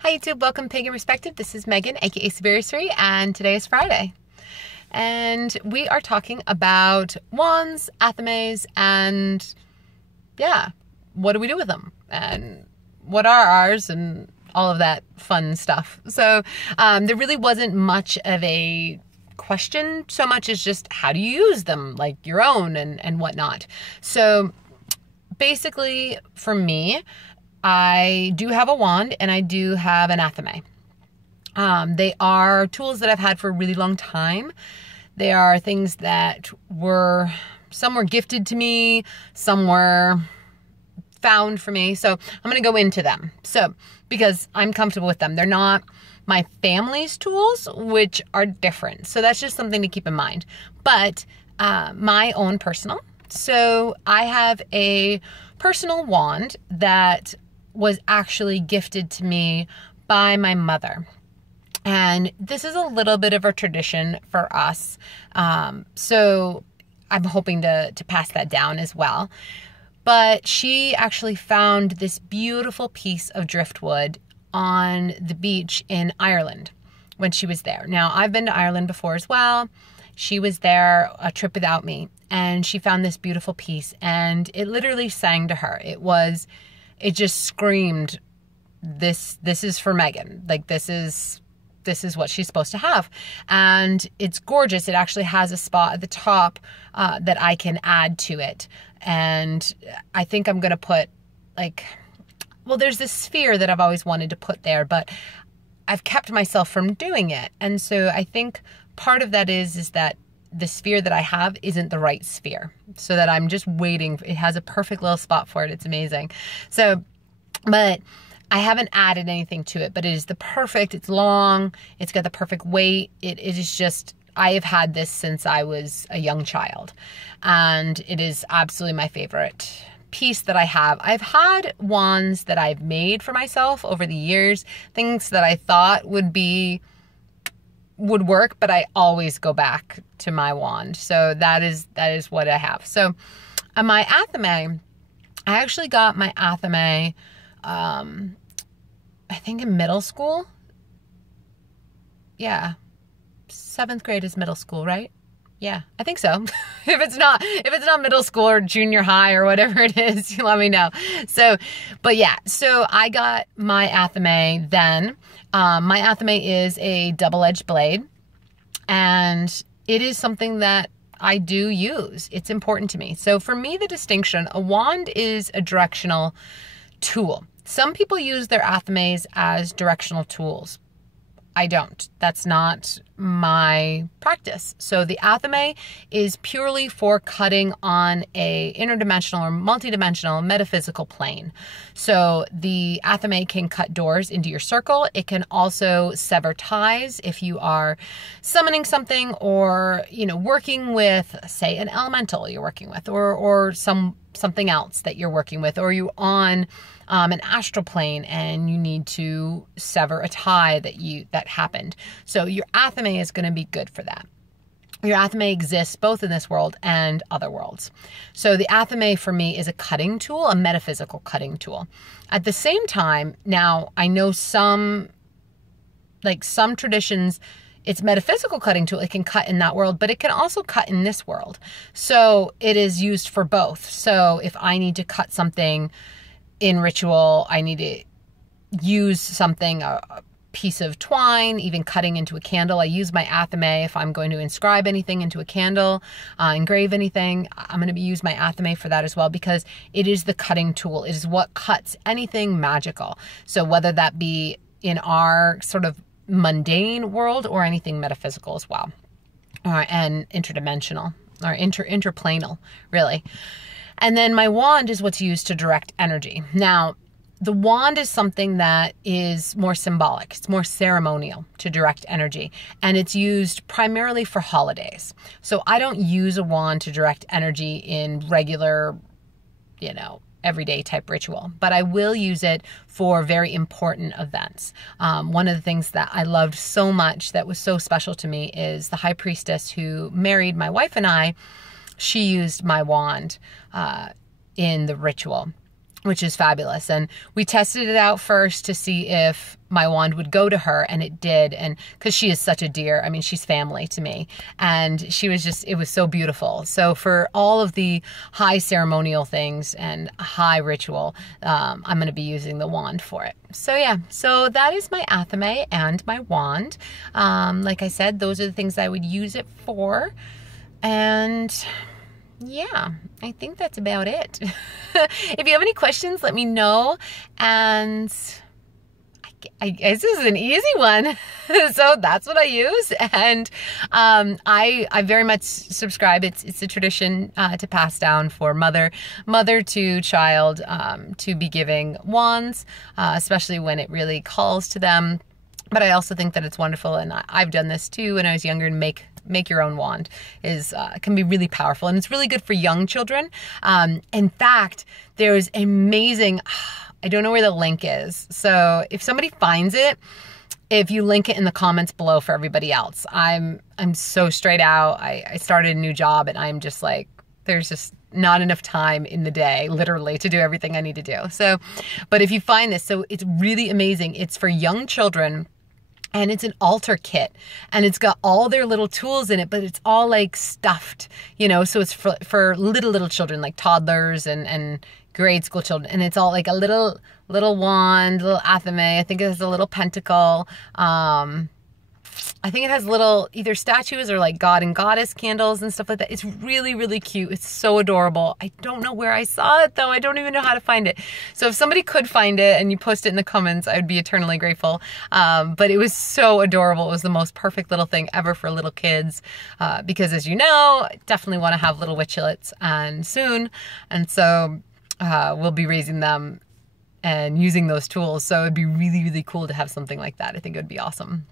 Hi YouTube, welcome to Pagan Perspective. This is Megan, aka Severiously, and today is Friday. And we are talking about wands, Athames, and yeah, what do we do with them? And what are ours and all of that fun stuff. So there really wasn't much of a question so much as just how do you use them, like your own and whatnot. So basically for me, I do have a wand and I do have an Athame. They are tools that I've had for a really long time. They are things that some were gifted to me, some were found for me. So I'm going to go into them. So, because I'm comfortable with them. They're not my family's tools, which are different. So that's just something to keep in mind. But my own personal. So I have a personal wand that was actually gifted to me by my mother. And this is a little bit of a tradition for us. So I'm hoping to pass that down as well. But she actually found this beautiful piece of driftwood on the beach in Ireland when she was there. Now, I've been to Ireland before as well. She was there a trip without me, and she found this beautiful piece, and it literally sang to her. It just screamed, this is for Megan. Like, this is what she's supposed to have. And it's gorgeous. It actually has a spot at the top that I can add to it. And I think I'm going to put there's this sphere that I've always wanted to put there, but I've kept myself from doing it. And so I think part of that is that the sphere that I have isn't the right sphere, so that I'm just waiting. It has a perfect little spot for it. It's amazing. So, but I haven't added anything to it, but it is it's long. It's got the perfect weight. It is just, I have had this since I was a young child, and it is absolutely my favorite piece that I have. I've had wands that I've made for myself over the years, things that I thought would work, but I always go back to my wand. So that is what I have. So my Athame, I actually got my Athame, I think in middle school. Yeah. 7th grade is middle school, right? Yeah, I think so. If it's not middle school or junior high or whatever it is, you let me know. So, but yeah, so I got my Athame then. My Athame is a double-edged blade, and it is something that I do use. It's important to me. So for me, the distinction, a wand is a directional tool. Some people use their Athames as directional tools. I don't. That's not my practice. So the Athame is purely for cutting on a interdimensional or multidimensional metaphysical plane. So the Athame can cut doors into your circle. It can also sever ties if you are summoning something, or, working with, say, an elemental you're working with, or something else that you're working with, or you're on an astral plane and you need to sever a tie that happened. So your Athame is going to be good for that. Your Athame exists both in this world and other worlds. So the Athame for me is a cutting tool, a metaphysical cutting tool. At the same time, now I know some traditions, it's metaphysical cutting tool. It can cut in that world, but it can also cut in this world. So it is used for both. So if I need to cut something in ritual, I need to use something, a piece of twine, even cutting into a candle. I use my Athame if I'm going to inscribe anything into a candle, engrave anything. I'm going to use my Athame for that as well, because it is the cutting tool. It is what cuts anything magical. So whether that be in our sort of mundane world or anything metaphysical as well, and interdimensional or interplanal, really. And then my wand is what's used to direct energy. Now, the wand is something that is more symbolic. It's more ceremonial to direct energy, and it's used primarily for holidays. So I don't use a wand to direct energy in regular, everyday type ritual, but I will use it for very important events. One of the things that I loved so much that was so special to me is the high priestess who married my wife and I. She used my wand in the ritual. which is fabulous. And we tested it out first to see if my wand would go to her, and it did. And because she is such a dear, I mean, she's family to me, and she was just, it was so beautiful. So for all of the high ceremonial things and high ritual, I'm going to be using the wand for it. So yeah, so that is my Athame and my wand. Like I said, those are the things I would use it for. And yeah, I think that's about it. If you have any questions, let me know. And I guess this is an easy one. So that's what I use. And I very much subscribe. It's a tradition to pass down for mother to child, to be giving wands, especially when it really calls to them. But I also think that it's wonderful, and I've done this too when I was younger, and make your own wand can be really powerful, and it's really good for young children. In fact, there's amazing, I don't know where the link is. So if somebody finds it, if you link it in the comments below for everybody else. I'm so straight out. I started a new job, and I'm just like, there's just not enough time in the day, literally, to do everything I need to do. So, but if you find this, so it's really amazing. It's for young children. And it's an altar kit, and it's got all their little tools in it, but it's all like stuffed, you know, so it's for little children, like toddlers and grade school children. And it's all like a little wand, little Athame. I think it has a little pentacle. I think it has little either statues or like god and goddess candles and stuff like that. It's really, really cute. It's so adorable. I don't know where I saw it though. I don't even know how to find it. So if somebody could find it and you post it in the comments, I would be eternally grateful. But it was so adorable. It was the most perfect little thing ever for little kids. Because as you know, I definitely want to have little witchlets and soon. And so we'll be raising them and using those tools. So it'd be really, really cool to have something like that. I think it would be awesome.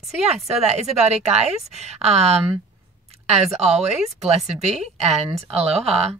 So yeah, so that is about it, guys. As always, blessed be and aloha.